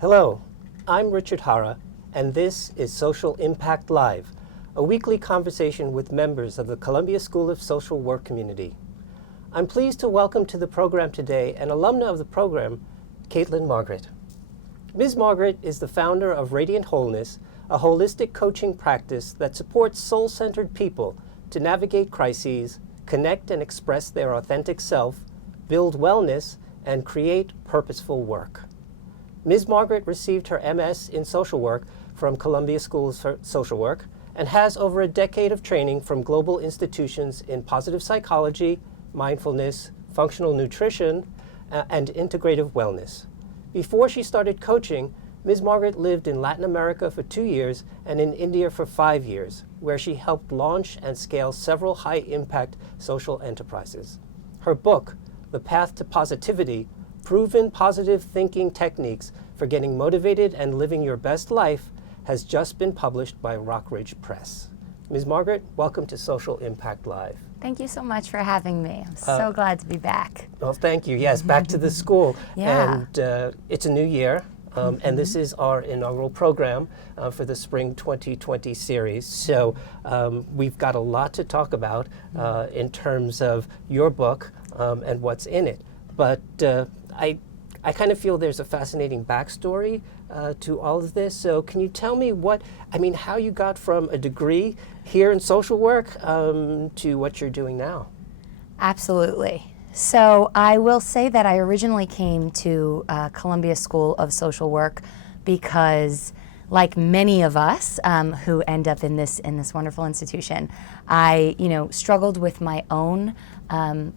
Hello, I'm Richard Hara, and this is Social Impact Live, a weekly conversation with members of the Columbia School of Social Work community. I'm pleased to welcome to the program today an alumna of the program, Caitlin Margaret. Ms. Margaret is the founder of Radiant Wholeness, a holistic coaching practice that supports soul-centered people to navigate crises, connect and express their authentic self, build wellness, and create purposeful work. Ms. Margaret received her MS in social work from Columbia School of Social Work and has over a decade of training from global institutions in positive psychology, mindfulness, functional nutrition, and integrative wellness. Before she started coaching, Ms. Margaret lived in Latin America for 2 years and in India for 5 years, where she helped launch and scale several high-impact social enterprises. Her book, The Path to Positivity, Proven Positive Thinking Techniques for Getting Motivated and Living Your Best Life, has just been published by Rockridge Press. Ms. Margaret, welcome to Social Impact Live. Thank you so much for having me. I'm so glad to be back. Well, thank you. Yes, back to the school. Yeah. And it's a new year, and this is our inaugural program for the Spring 2020 series. So we've got a lot to talk about in terms of your book and what's in it. But I kind of feel there's a fascinating backstory to all of this. So can you tell me how you got from a degree here in social work to what you're doing now? Absolutely. So I will say that I originally came to Columbia School of Social Work because, like many of us who end up in this wonderful institution, I struggled with my own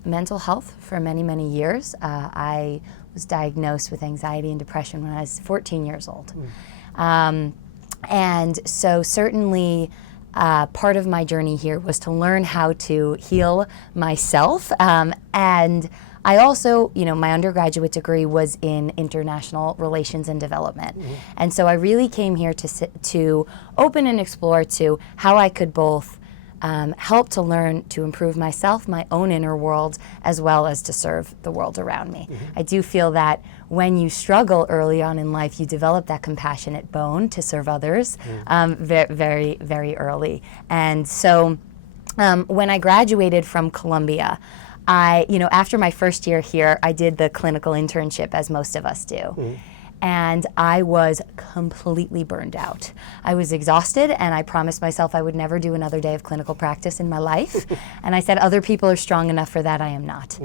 mental health for many, many years. I was diagnosed with anxiety and depression when I was 14 years old. And so certainly part of my journey here was to learn how to heal myself. And I also, my undergraduate degree was in international relations and development. And so I really came here to open and explore to how I could both help to learn to improve myself, my own inner world, as well as to serve the world around me. I do feel that when you struggle early on in life, you develop that compassionate bone to serve others very, very early. And so when I graduated from Columbia, after my first year here, I did the clinical internship, as most of us do. And I was completely burned out. I was exhausted, and I promised myself I would never do another day of clinical practice in my life. And I said, other people are strong enough for that, I am not.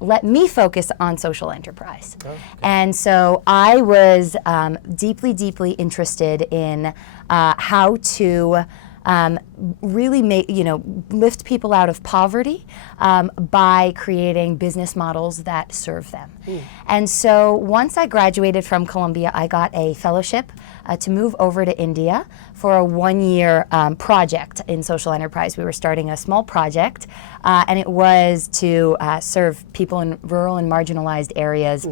Let me focus on social enterprise. Okay. And so I was deeply, deeply interested in how to really lift people out of poverty by creating business models that serve them. And so once I graduated from Columbia, I got a fellowship to move over to India for a 1-year project in social enterprise. We were starting a small project, and it was to serve people in rural and marginalized areas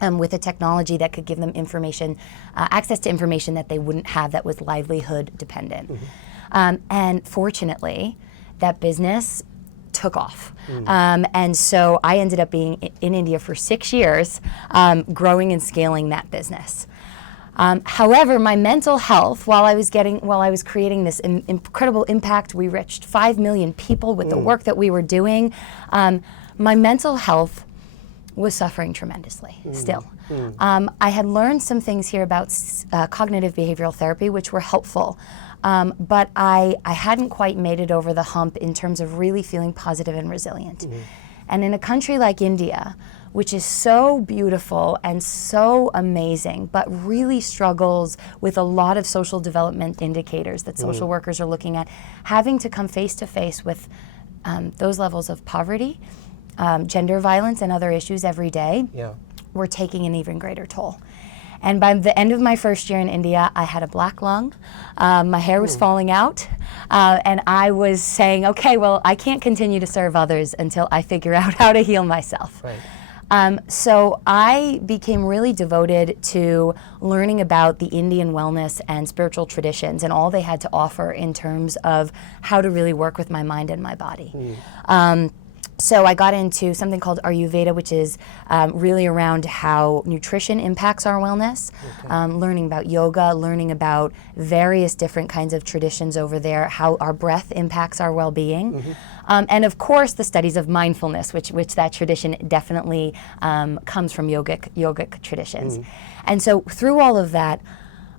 with a technology that could give them information, access to information that they wouldn't have that was livelihood dependent. And fortunately, that business took off. And so I ended up being in India for 6 years, growing and scaling that business. However, my mental health, while I was creating this incredible impact, we reached 5 million people with the work that we were doing, my mental health was suffering tremendously still. I had learned some things here about cognitive behavioral therapy, which were helpful. But I hadn't quite made it over the hump in terms of really feeling positive and resilient. And in a country like India, which is so beautiful and so amazing, but really struggles with a lot of social development indicators that social workers are looking at, having to come face to face with those levels of poverty, gender violence, and other issues every day, were taking an even greater toll. And by the end of my first year in India, I had a black lung, my hair was falling out, and I was saying, okay, well, I can't continue to serve others until I figure out how to heal myself. So I became really devoted to learning about the Indian wellness and spiritual traditions and all they had to offer in terms of how to really work with my mind and my body. So I got into something called Ayurveda, which is really around how nutrition impacts our wellness, learning about yoga, learning about various different kinds of traditions over there, how our breath impacts our well-being. And of course, the studies of mindfulness, which that tradition definitely comes from yogic traditions. And so through all of that,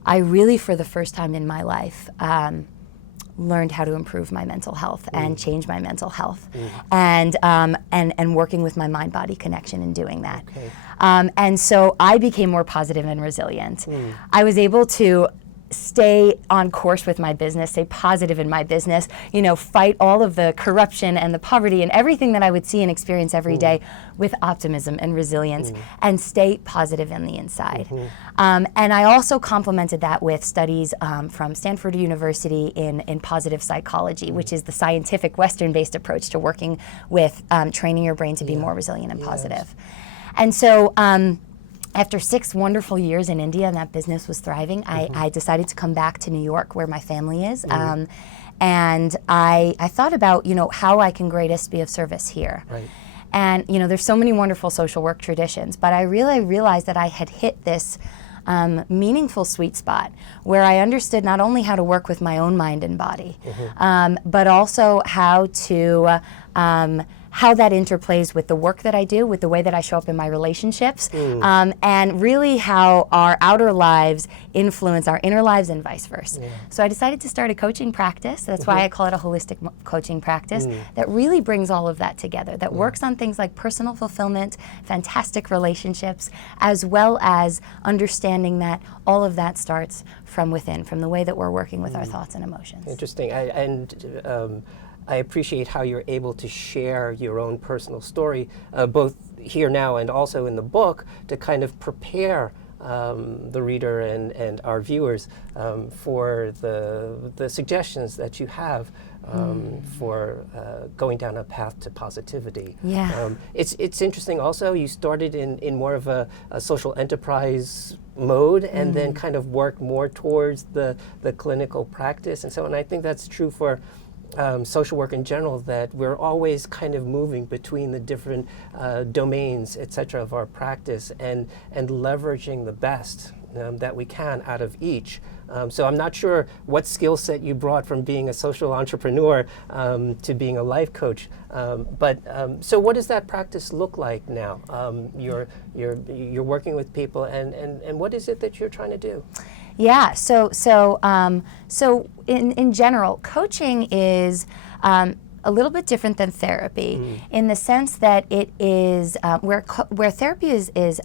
I really, for the first time in my life, learned how to improve my mental health and change my mental health, and working with my mind-body connection in doing that. And so I became more positive and resilient. I was able to stay on course with my business, stay positive in my business, fight all of the corruption and the poverty and everything that I would see and experience every day with optimism and resilience, and stay positive in the inside. And I also complemented that with studies from Stanford University in positive psychology, which is the scientific Western-based approach to working with training your brain to be more resilient and positive. And so after 6 wonderful years in India and that business was thriving, I decided to come back to New York where my family is. And I thought about, how I can greatest be of service here. And, there's so many wonderful social work traditions, but I really realized that I had hit this meaningful sweet spot where I understood not only how to work with my own mind and body, but also how that interplays with the work that I do, with the way that I show up in my relationships, and really how our outer lives influence our inner lives and vice versa. So I decided to start a coaching practice. That's why I call it a holistic coaching practice that really brings all of that together, that works on things like personal fulfillment, fantastic relationships, as well as understanding that all of that starts from within, from the way that we're working with our thoughts and emotions. Interesting. I appreciate how you're able to share your own personal story, both here now and also in the book, to kind of prepare the reader and our viewers for the suggestions that you have for going down a path to positivity. It's interesting also, you started in more of a social enterprise mode and then kind of worked more towards the clinical practice and so on. I think that's true for social work in general, that we're always kind of moving between the different domains, et cetera, of our practice and leveraging the best that we can out of each. So I'm not sure what skill set you brought from being a social entrepreneur to being a life coach, but so what does that practice look like now? You're working with people, and what is it that you're trying to do? Yeah, so in general, coaching is a little bit different than therapy in the sense that it is where therapy is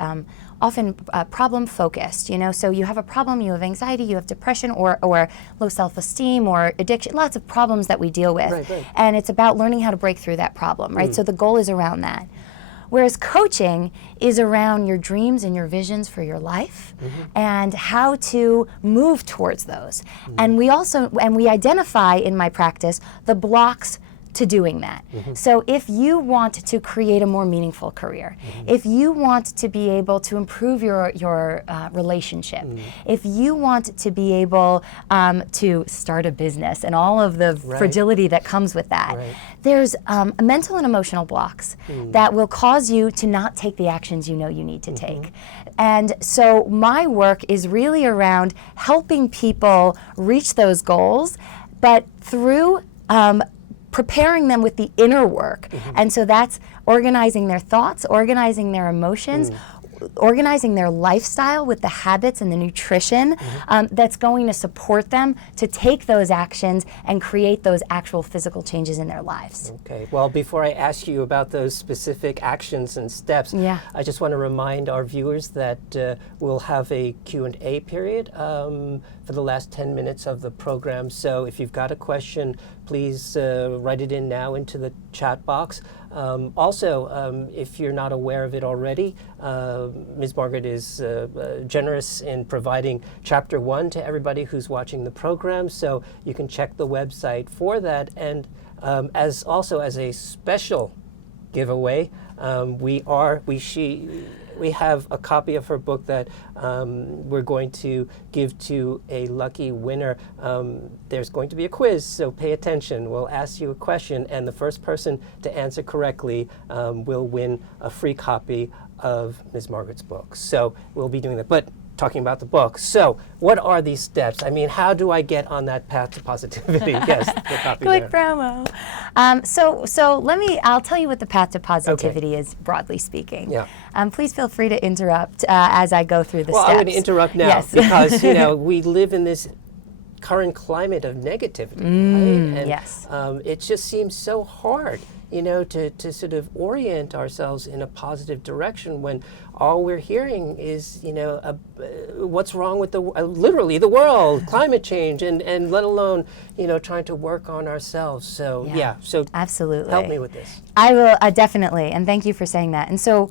often problem focused. So you have a problem, you have anxiety, you have depression, or low self-esteem, or addiction, lots of problems that we deal with, and it's about learning how to break through that problem, right? So the goal is around that. Whereas coaching is around your dreams and your visions for your life and how to move towards those. And we identify in my practice the blocks to doing that. So if you want to create a more meaningful career, if you want to be able to improve your relationship, if you want to be able to start a business and all of the fragility that comes with that, there's mental and emotional blocks that will cause you to not take the actions you know you need to take. And so my work is really around helping people reach those goals, but through preparing them with the inner work. And so that's organizing their thoughts, organizing their emotions, organizing their lifestyle with the habits and the nutrition that's going to support them to take those actions and create those actual physical changes in their lives. Okay, well, before I ask you about those specific actions and steps, I just want to remind our viewers that we'll have a Q&A period for the last 10 minutes of the program. So if you've got a question, please write it in now into the chat box. Also, if you're not aware of it already, Ms. Margaret is generous in providing Chapter 1 to everybody who's watching the program, so you can check the website for that. And as a special giveaway. We have a copy of her book that we're going to give to a lucky winner. There's going to be a quiz, so pay attention. We'll ask you a question, and the first person to answer correctly will win a free copy of Ms. Margaret's book. So we'll be doing that. But talking about the book, so what are these steps? I mean, how do I get on that path to positivity? Yes, the copy Quick there. promo. I'll tell you what the path to positivity is, broadly speaking. Yeah. Please feel free to interrupt as I go through the Well, steps. I'm going to interrupt now Yes. because, we live in this current climate of negativity, right? And yes. It just seems so hard, to sort of orient ourselves in a positive direction when all we're hearing is, what's wrong with literally the world, climate change, and let alone, trying to work on ourselves. So, so absolutely. help me with this. I will, definitely, and thank you for saying that. And so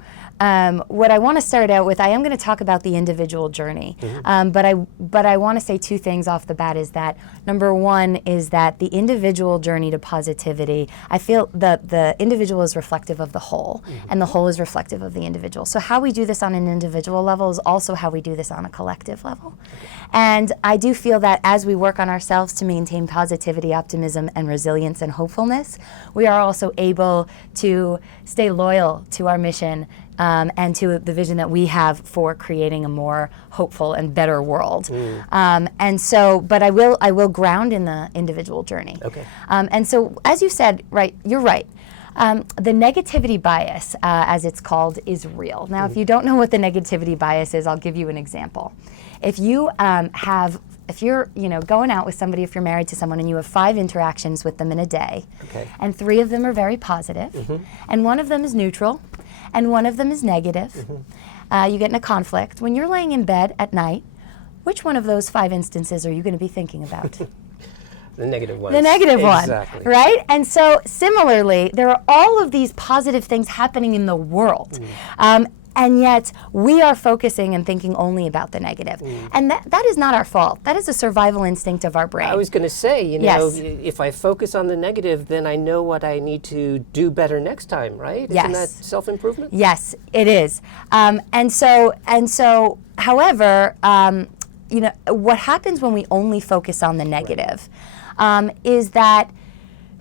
what I want to start out with, I am going to talk about the individual journey, but I want to say two things off the bat is that, number one is that the individual journey to positivity, I feel that the individual is reflective of the whole, and the whole is reflective of the individual. So how we do this on an individual level is also how we do this on a collective level. And I do feel that as we work on ourselves to maintain positivity, optimism, and resilience and hopefulness, we are also able to stay loyal to our mission and to the vision that we have for creating a more hopeful and better world. And so, but I will ground in the individual journey. Okay. And so, as you said, right, you're right. The negativity bias, as it's called, is real. Now, if you don't know what the negativity bias is, I'll give you an example. If you if you're going out with somebody, if you're married to someone and you have 5 interactions with them in a day, and 3 of them are very positive, and 1 of them is neutral, and 1 of them is negative, you get in a conflict. When you're laying in bed at night, which one of those 5 instances are you going to be thinking about? The negative one. The negative exactly. one, right? And so similarly, there are all of these positive things happening in the world. And yet we are focusing and thinking only about the negative. And that is not our fault. That is a survival instinct of our brain. I was going to say, Yes. if I focus on the negative, then I know what I need to do better next time, right? Yes. Isn't that self-improvement? Yes, it is. And so, however, what happens when we only focus on the negative is that,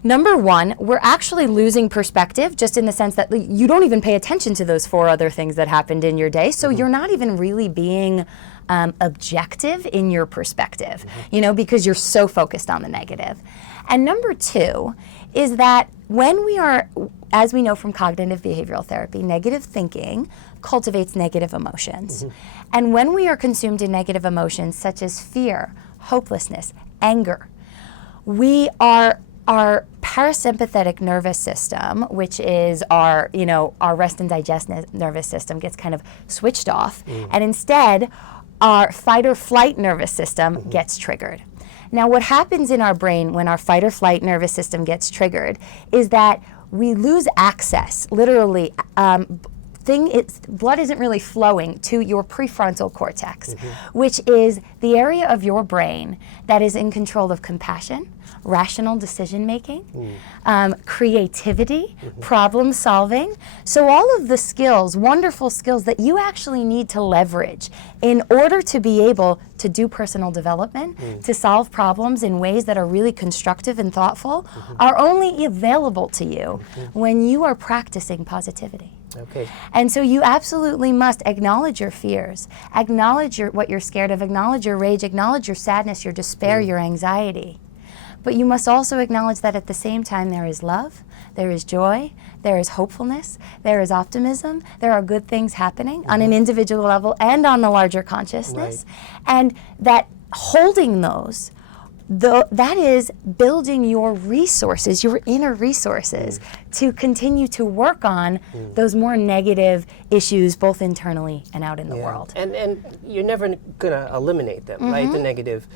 number one, we're actually losing perspective, just in the sense that you don't even pay attention to those 4 other things that happened in your day. So you're not even really being objective in your perspective, because you're so focused on the negative. And number 2 is that when we are, as we know from cognitive behavioral therapy, negative thinking cultivates negative emotions. And when we are consumed in negative emotions such as fear, hopelessness, anger, our parasympathetic nervous system, which is our rest and digest nervous system, gets kind of switched off, and instead our fight or flight nervous system gets triggered. Now, what happens in our brain when our fight or flight nervous system gets triggered is that we lose access, literally. Blood isn't really flowing to your prefrontal cortex, which is the area of your brain that is in control of compassion, rational decision making, creativity, problem solving. So all of the skills, wonderful skills that you actually need to leverage in order to be able to do personal development, to solve problems in ways that are really constructive and thoughtful, are only available to you when you are practicing positivity. Okay. And so you absolutely must acknowledge your fears, acknowledge what you're scared of, acknowledge your rage, acknowledge your sadness, your despair, your anxiety. But you must also acknowledge that at the same time there is love, there is joy, there is hopefulness, there is optimism, there are good things happening on an individual level and on the larger consciousness. And that holding those, that is building your resources, your inner resources, to continue to work on those more negative issues, both internally and out in the world. And you're never going to eliminate them, right? The negative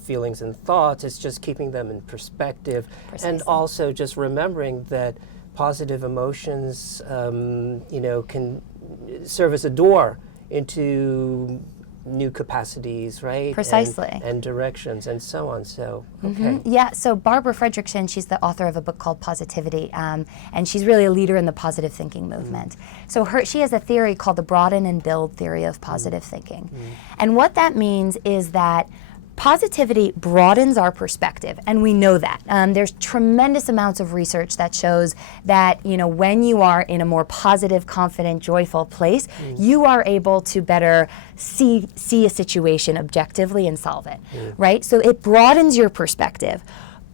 feelings and thoughts. It's just keeping them in perspective. Precisely. And also just remembering that positive emotions, can serve as a door into new capacities, right? Precisely. And directions and so on. So, okay. Yeah, so Barbara Fredrickson, she's the author of a book called Positivity, and she's really a leader in the positive thinking movement. So she has a theory called the broaden and build theory of positive thinking. And what that means is that positivity broadens our perspective, and we know that. There's tremendous amounts of research that shows that, you know, when you are in a more positive, confident, joyful place, you are able to better see a situation objectively and solve it, right? So it broadens your perspective,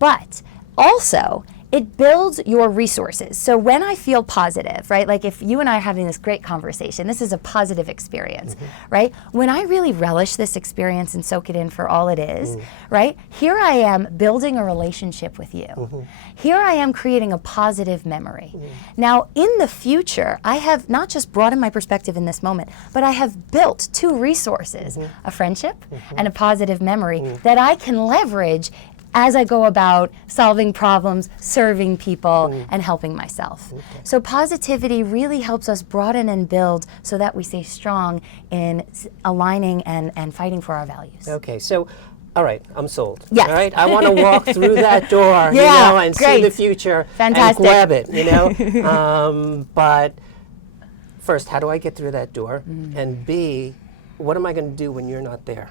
but also it builds your resources. So when I feel positive, right, like if you and I are having this great conversation, this is a positive experience, right? When I really relish this experience and soak it in for all it is, right, here I am building a relationship with you. Here I am creating a positive memory. Now, in the future, I have not just broadened my perspective in this moment, but I have built two resources, a friendship and a positive memory that I can leverage as I go about solving problems, serving people, and helping myself. So positivity really helps us broaden and build so that we stay strong in aligning and fighting for our values. Okay, so, all right, I'm sold. Yes. All right, I want to walk through that door, you Yeah, know, and see great. the future Fantastic. and grab it, you know. But first, how do I get through that door? And B, what am I going to do when you're not there?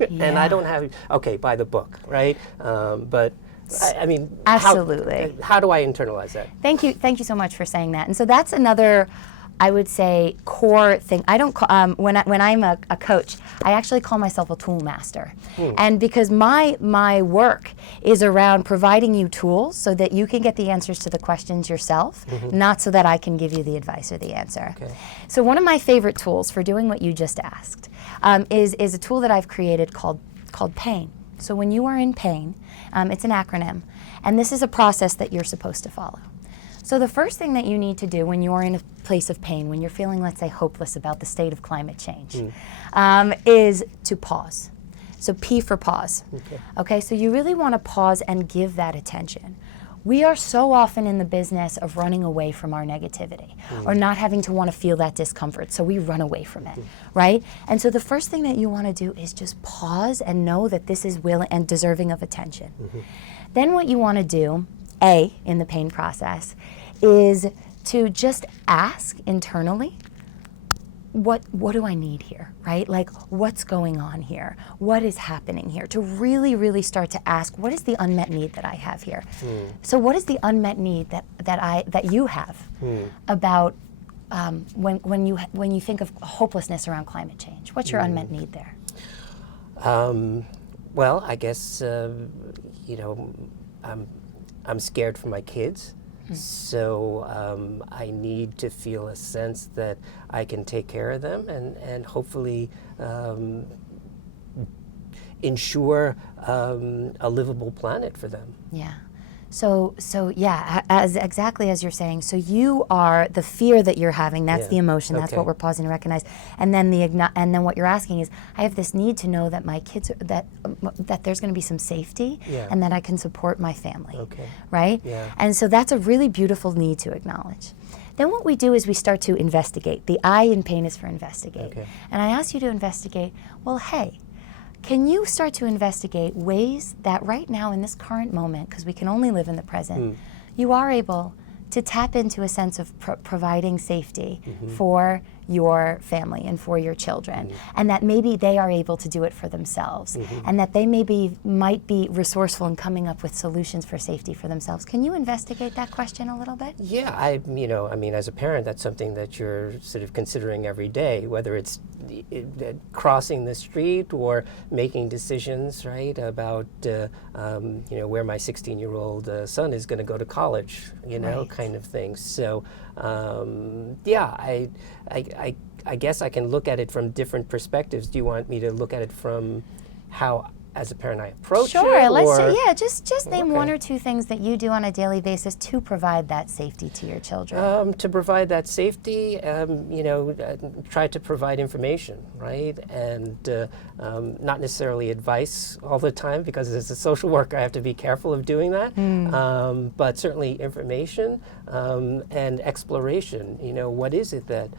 And I don't have, okay, by the book, right? But I mean, Absolutely. How do I internalize that? Thank you so much for saying that. And so that's another, I would say, core thing. I don't call, when I'm a coach, I actually call myself a tool master. And because my work is around providing you tools so that you can get the answers to the questions yourself, not so that I can give you the advice or the answer. Okay. So one of my favorite tools for doing what you just asked is a tool that I've created called PAIN. So when you are in pain, it's an acronym, and this is a process that you're supposed to follow. So the first thing that you need to do when you're in a place of pain, when you're feeling, let's say, hopeless about the state of climate change, is to pause. So P for pause. Okay, so you really want to pause and give that attention. We are so often in the business of running away from our negativity or not having to want to feel that discomfort, so we run away from it, right? And so the first thing that you want to do is just pause and know that this is willing and deserving of attention. Then what you want to do, A, in the pain process, is to just ask internally, what do I need here, right? Like, what's going on here? What is happening here? To really, really start to ask, what is the unmet need that I have here? So what is the unmet need that you have about when you think of hopelessness around climate change? What's your unmet need there? Well, I guess, you know, I'm scared for my kids. So I need to feel a sense that I can take care of them and hopefully ensure a livable planet for them. Yeah. So yeah, as exactly as you're saying. So you are the fear that you're having. That's the emotion. That's what we're pausing to recognize. And then and then what you're asking is, I have this need to know that my kids that there's going to be some safety and that I can support my family. Okay. Right. Yeah. And so that's a really beautiful need to acknowledge. Then what we do is we start to investigate. The I in pain is for investigate. Okay. And I ask you to investigate. Well, hey, can you start to investigate ways that right now in this current moment, because we can only live in the present, you are able to tap into a sense of providing safety for your family and for your children, and that maybe they are able to do it for themselves, and that they might be resourceful in coming up with solutions for safety for themselves. Can you investigate that question a little bit? Yeah, I mean, as a parent, that's something that you're sort of considering every day, whether it's crossing the street or making decisions, right, about where my 16-year-old son is going to go to college, kind of thing. So, I guess I can look at it from different perspectives. Do you want me to look at it from how, as a parent, I approach it? Sure, let's just name one or two things that you do on a daily basis to provide that safety to your children. To provide that safety, try to provide information, right? And not necessarily advice all the time, because as a social worker I have to be careful of doing that. But certainly information and exploration. What is it that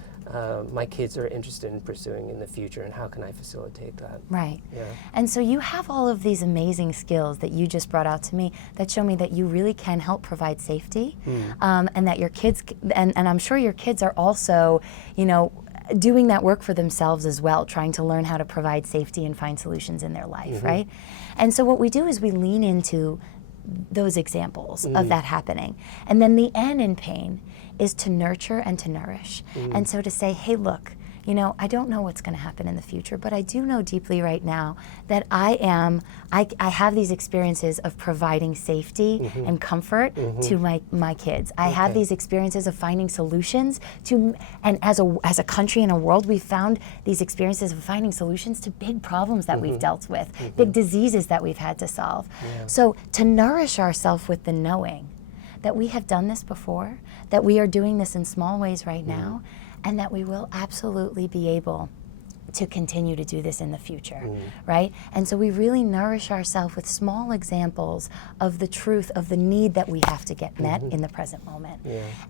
my kids are interested in pursuing in the future, and how can I facilitate that? Right. Yeah. And so you have all of these amazing skills that you just brought out to me that show me that you really can help provide safety, and that your kids, and I'm sure your kids are also, doing that work for themselves as well, trying to learn how to provide safety and find solutions in their life, right? And so what we do is we lean into those examples of that happening. And then the N in pain is to nurture and to nourish. And so to say, hey, look, I don't know what's going to happen in the future, but I do know deeply right now that I have these experiences of providing safety and comfort to my kids. I have these experiences of finding solutions and as a country and a world, we've found these experiences of finding solutions to big problems that we've dealt with, big diseases that we've had to solve. So to nourish ourselves with the knowing that we have done this before, that we are doing this in small ways right now, and that we will absolutely be able to continue to do this in the future, right? And so we really nourish ourselves with small examples of the truth of the need that we have to get met in the present moment.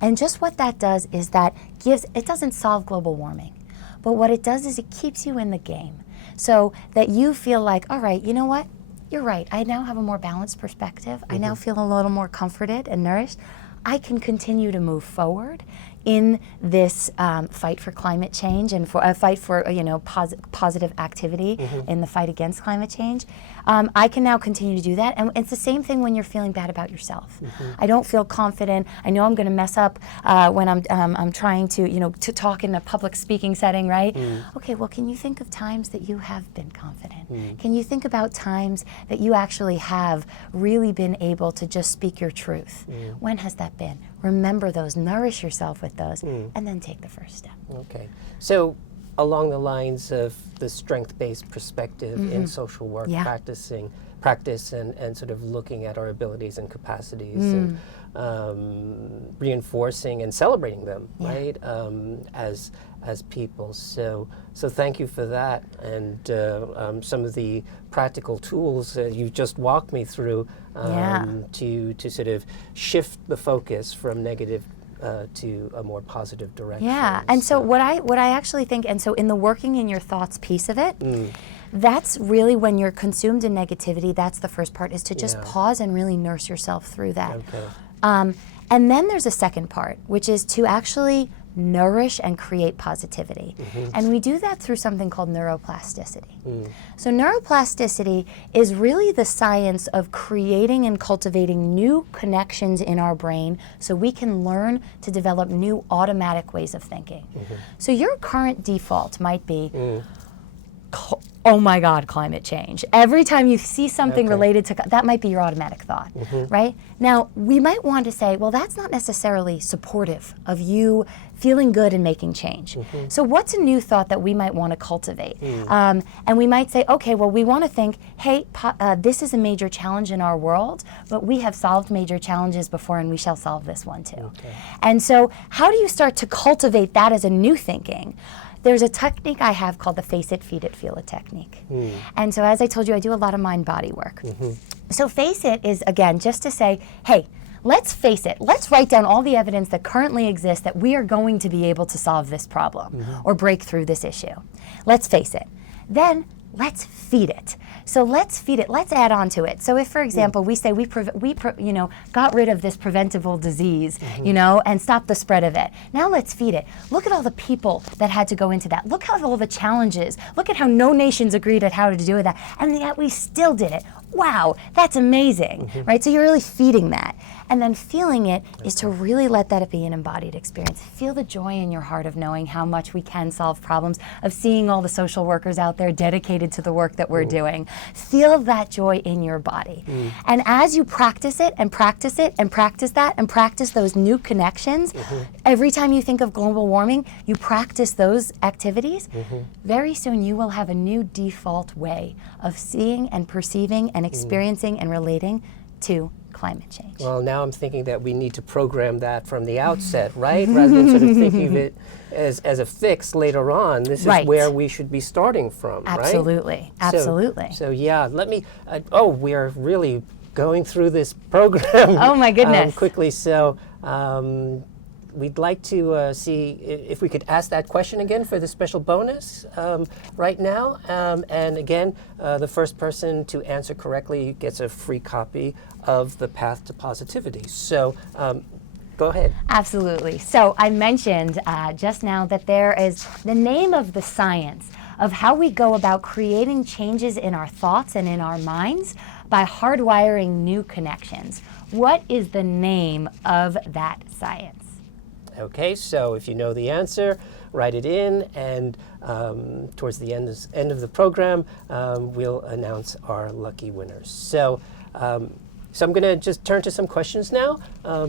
And just what that does is it doesn't solve global warming, but what it does is it keeps you in the game so that you feel like, all right, you know what? You're right, I now have a more balanced perspective. I now feel a little more comforted and nourished. I can continue to move forward in this fight for climate change and for a fight for positive activity in the fight against climate change. I can now continue to do that, and it's the same thing when you're feeling bad about yourself. I don't feel confident. I know I'm going to mess up when I'm trying to to talk in a public speaking setting, right? Okay, well, can you think of times that you have been confident? Can you think about times that you actually have really been able to just speak your truth? When has that been? Remember those, nourish yourself with those, and then take the first step. Okay. So along the lines of the strength-based perspective in social work, practice and sort of looking at our abilities and capacities and reinforcing and celebrating them, right, as people. So thank you for that, and some of the practical tools you just walked me through to sort of shift the focus from negative to a more positive direction. Yeah, and so what I actually think, and so in the working in your thoughts piece of it, that's really when you're consumed in negativity, that's the first part, is to just pause and really nurse yourself through that. And then there's a second part, which is to actually nourish and create positivity. And we do that through something called neuroplasticity. So neuroplasticity is really the science of creating and cultivating new connections in our brain so we can learn to develop new automatic ways of thinking. So your current default might be, oh my God, climate change. Every time you see something related to, that might be your automatic thought, right? Now, we might want to say, well, that's not necessarily supportive of you feeling good and making change. So what's a new thought that we might want to cultivate? And we might say, okay, well, we want to think, hey, this is a major challenge in our world, but we have solved major challenges before and we shall solve this one too. And so how do you start to cultivate that as a new thinking? There's a technique I have called the face it, feed it, feel it technique. And so as I told you, I do a lot of mind-body work. So face it is, again, just to say, hey, let's face it. Let's write down all the evidence that currently exists that we are going to be able to solve this problem or break through this issue. Let's face it. Then let's feed it. So let's feed it. Let's add on to it. So if, for example, we say we got rid of this preventable disease, and stopped the spread of it. Now let's feed it. Look at all the people that had to go into that. Look at all the challenges. Look at how no nations agreed at how to do that, and yet we still did it. Wow, that's amazing, right? So you're really feeding that. And then feeling it is to really let that be an embodied experience. Feel the joy in your heart of knowing how much we can solve problems, of seeing all the social workers out there dedicated to the work that we're doing. Feel that joy in your body. And as you practice it and practice it and practice that and practice those new connections, every time you think of global warming, you practice those activities, very soon you will have a new default way of seeing and perceiving and experiencing and relating to climate change. Well, now I'm thinking that we need to program that from the outset, right? Rather than sort of thinking of it as a fix later on. This is where we should be starting from, Absolutely. right? Absolutely. So yeah, let me, we are really going through this program. Oh my goodness. Quickly, so we'd like to see if we could ask that question again for the special bonus right now. And again, the first person to answer correctly gets a free copy of The Path to Positivity. So go ahead. Absolutely. So I mentioned just now that there is the name of the science of how we go about creating changes in our thoughts and in our minds by hardwiring new connections. What is the name of that science? Okay, so if you know the answer, write it in, and towards the end of the program, we'll announce our lucky winners. So I'm going to just turn to some questions now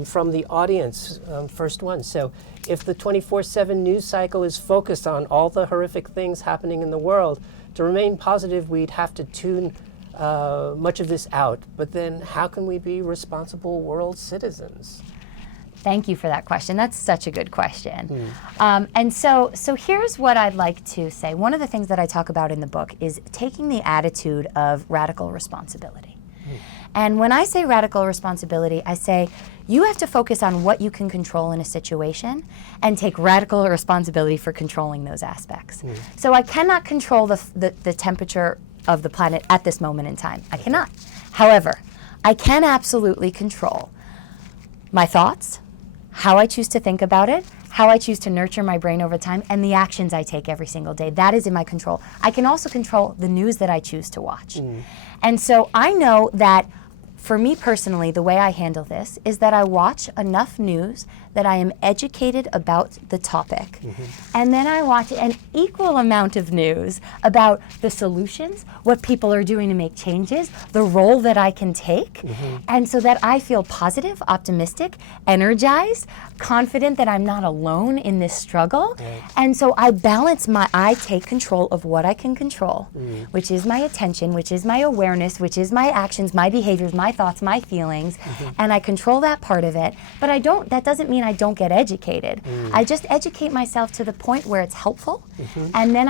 from the audience. First one. So if the 24/7 news cycle is focused on all the horrific things happening in the world, to remain positive, we'd have to tune much of this out. But then how can we be responsible world citizens? Thank you for that question. That's such a good question. And so here's what I'd like to say. One of the things that I talk about in the book is taking the attitude of radical responsibility. And when I say radical responsibility, I say you have to focus on what you can control in a situation and take radical responsibility for controlling those aspects. So I cannot control the temperature of the planet at this moment in time. I cannot. However, I can absolutely control my thoughts, how I choose to think about it, how I choose to nurture my brain over time, and the actions I take every single day. That is in my control. I can also control the news that I choose to watch. And so I know that for me personally, the way I handle this is that I watch enough news that I am educated about the topic. And then I watch an equal amount of news about the solutions, what people are doing to make changes, the role that I can take, and so that I feel positive, optimistic, energized, confident that I'm not alone in this struggle. And so I take control of what I can control, which is my attention, which is my awareness, which is my actions, my behaviors, my thoughts, my feelings, and I control that part of it. But that doesn't mean I don't get educated. I just educate myself to the point where it's helpful, and then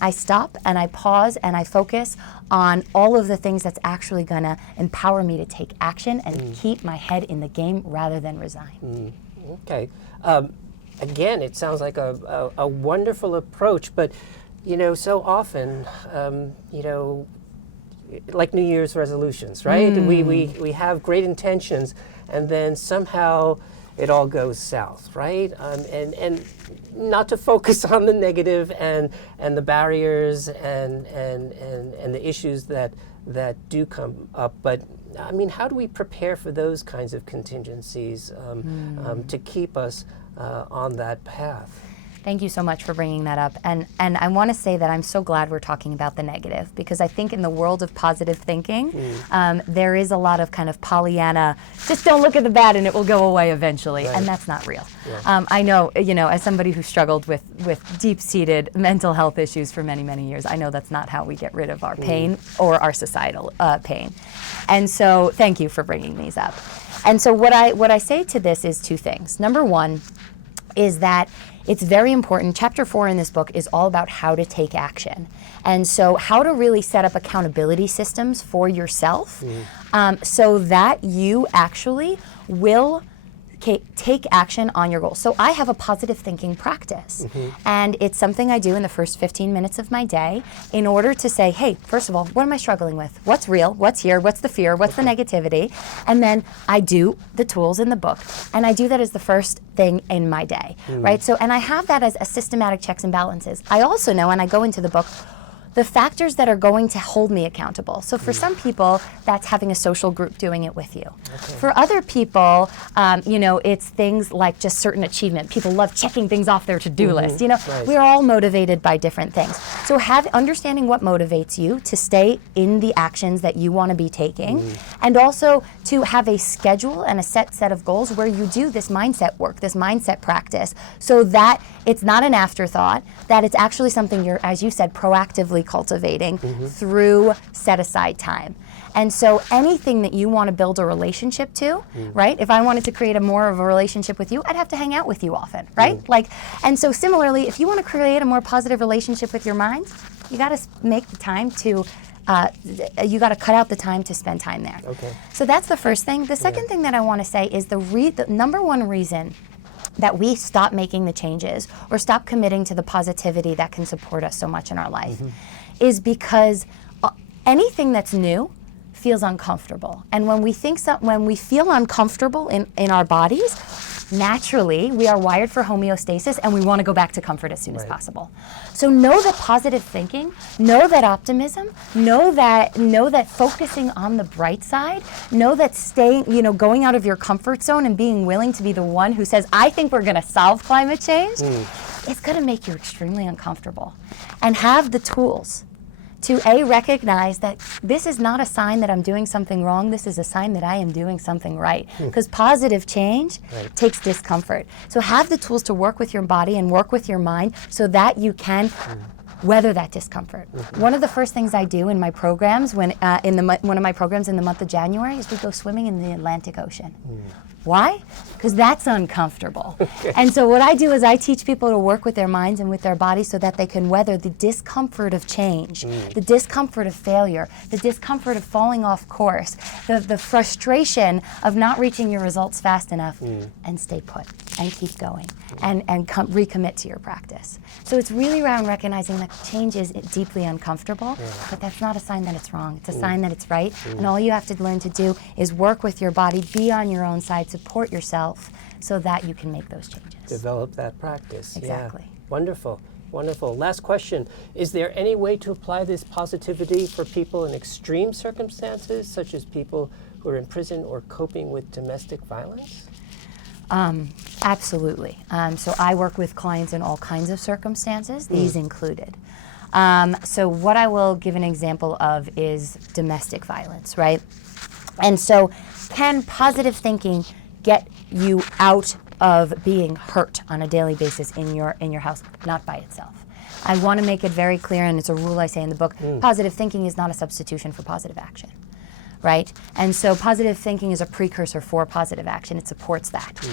I stop and I pause and I focus on all of the things that's actually gonna empower me to take action and keep my head in the game rather than resign. Okay. Again, it sounds like a wonderful approach, but so often, like New Year's resolutions, right? We have great intentions, and then somehow it all goes south, right? And not to focus on the negative and the barriers and the issues that do come up, but I mean, how do we prepare for those kinds of contingencies to keep us on that path? Thank you so much for bringing that up. And I want to say that I'm so glad we're talking about the negative, because I think in the world of positive thinking, there is a lot of kind of Pollyanna, just don't look at the bad and it will go away eventually. And that's not real. I know, as somebody who struggled with deep-seated mental health issues for many, many years, I know that's not how we get rid of our pain or our societal pain. And so thank you for bringing these up. And so what I say to this is two things. Number one is that it's very important. Chapter 4 in this book is all about how to take action. And so how to really set up accountability systems for yourself so that you actually will take action on your goals. So I have a positive thinking practice, and it's something I do in the first 15 minutes of my day in order to say, hey, first of all, what am I struggling with? What's real? What's here? What's the fear? What's the negativity? And then I do the tools in the book, and I do that as the first thing in my day, right? So, and I have that as a systematic checks and balances. I also know, and I go into the book, the factors that are going to hold me accountable. So for some people, that's having a social group doing it with you. For other people, it's things like just certain achievement. People love checking things off their to-do list. We're all motivated by different things. So understanding what motivates you to stay in the actions that you want to be taking, and also to have a schedule and a set of goals where you do this mindset work, this mindset practice, so that it's not an afterthought, that it's actually something you're, as you said, proactively cultivating through set-aside time. And so anything that you want to build a relationship to, right? If I wanted to create more of a relationship with you, I'd have to hang out with you often, right? And so similarly, if you want to create a more positive relationship with your mind, you got to make the time to you got to cut out the time to spend time there. So that's the first thing. The second thing that I want to say is the number one reason that we stop making the changes or stop committing to the positivity that can support us so much in our life is because anything that's new feels uncomfortable. And when we when we feel uncomfortable in our bodies, naturally we are wired for homeostasis and we want to go back to comfort as soon as possible. So know that positive thinking, know that optimism, know that focusing on the bright side, know that staying, going out of your comfort zone and being willing to be the one who says, I think we're going to solve climate change, it's going to make you extremely uncomfortable. And have the tools to recognize that this is not a sign that I'm doing something wrong, this is a sign that I am doing something right. Because positive change takes discomfort. So have the tools to work with your body and work with your mind so that you can weather that discomfort. One of the first things I do in my programs, one of my programs in the month of January, is we go swimming in the Atlantic Ocean. Why? Because that's uncomfortable. And so what I do is I teach people to work with their minds and with their bodies so that they can weather the discomfort of change, the discomfort of failure, the discomfort of falling off course, the frustration of not reaching your results fast enough, and stay put and keep going and recommit to your practice. So it's really around recognizing that change is deeply uncomfortable, but that's not a sign that it's wrong. It's a sign that it's right. And all you have to learn to do is work with your body, be on your own side, support yourself so that you can make those changes. Develop that practice. Exactly. Yeah. Wonderful. Wonderful. Last question. Is there any way to apply this positivity for people in extreme circumstances, such as people who are in prison or coping with domestic violence? Absolutely. So I work with clients in all kinds of circumstances, these included. So what I will give an example of is domestic violence, right? And so can positive thinking get you out of being hurt on a daily basis in your house? Not by itself. I want to make it very clear, and it's a rule I say in the book, positive thinking is not a substitution for positive action, right? And so positive thinking is a precursor for positive action. It supports that.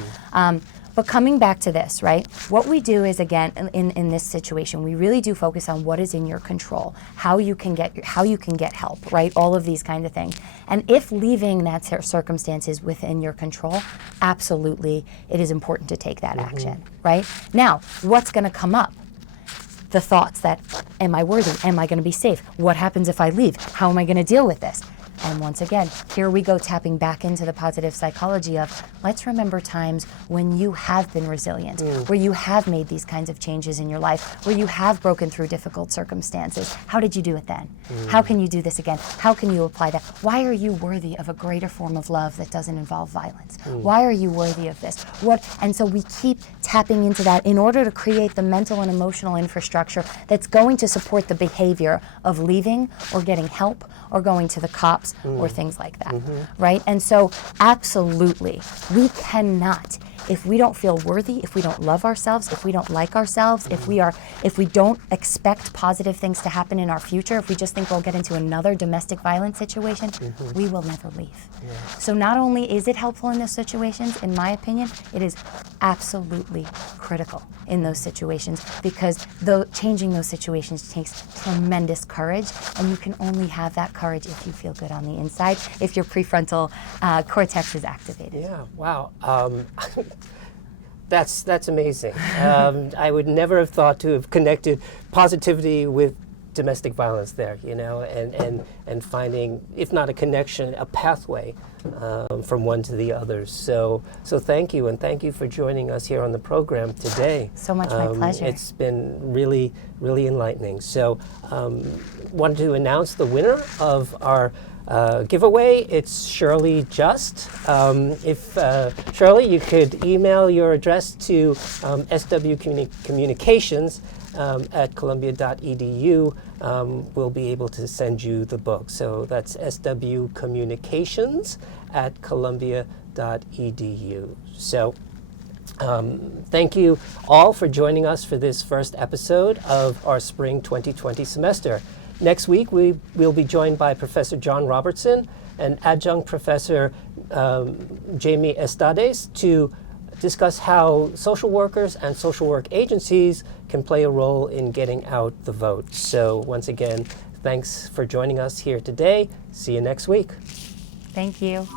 But coming back to this, right? What we do is, again, in this situation, we really do focus on what is in your control, how you can get help, right? All of these kinds of things. And if leaving that circumstance is within your control, absolutely, it is important to take that action, right? Now, what's going to come up? The thoughts that, am I worthy? Am I going to be safe? What happens if I leave? How am I going to deal with this? And once again, here we go tapping back into the positive psychology of, let's remember times when you have been resilient, where you have made these kinds of changes in your life, where you have broken through difficult circumstances. How did you do it then? How can you do this again? How can you apply that? Why are you worthy of a greater form of love that doesn't involve violence? Why are you worthy of this? And so we keep tapping into that in order to create the mental and emotional infrastructure that's going to support the behavior of leaving or getting help or going to the cops or things like that, right? And so absolutely, we cannot, if we don't feel worthy, if we don't love ourselves, if we don't like ourselves, if we don't expect positive things to happen in our future, if we just think we'll get into another domestic violence situation, we will never leave. So not only is it helpful in those situations, in my opinion, it is absolutely critical in those situations because changing those situations takes tremendous courage, and you can only have that courage if you feel good on the inside, if your prefrontal cortex is activated. Yeah, wow. That's amazing. I would never have thought to have connected positivity with domestic violence there, and finding, if not a connection, a pathway from one to the other. So thank you, and thank you for joining us here on the program today. So much my pleasure. It's been really, really enlightening. So wanted to announce the winner of our giveaway. It's Shirley Just. If Shirley, you could email your address to swcommunications at columbia.edu. We'll be able to send you the book. So that's swcommunications at columbia.edu. So thank you all for joining us for this first episode of our spring 2020 semester. Next week, we will be joined by Professor John Robertson and Adjunct Professor Jamie Estades to discuss how social workers and social work agencies can play a role in getting out the vote. So once again, thanks for joining us here today. See you next week. Thank you.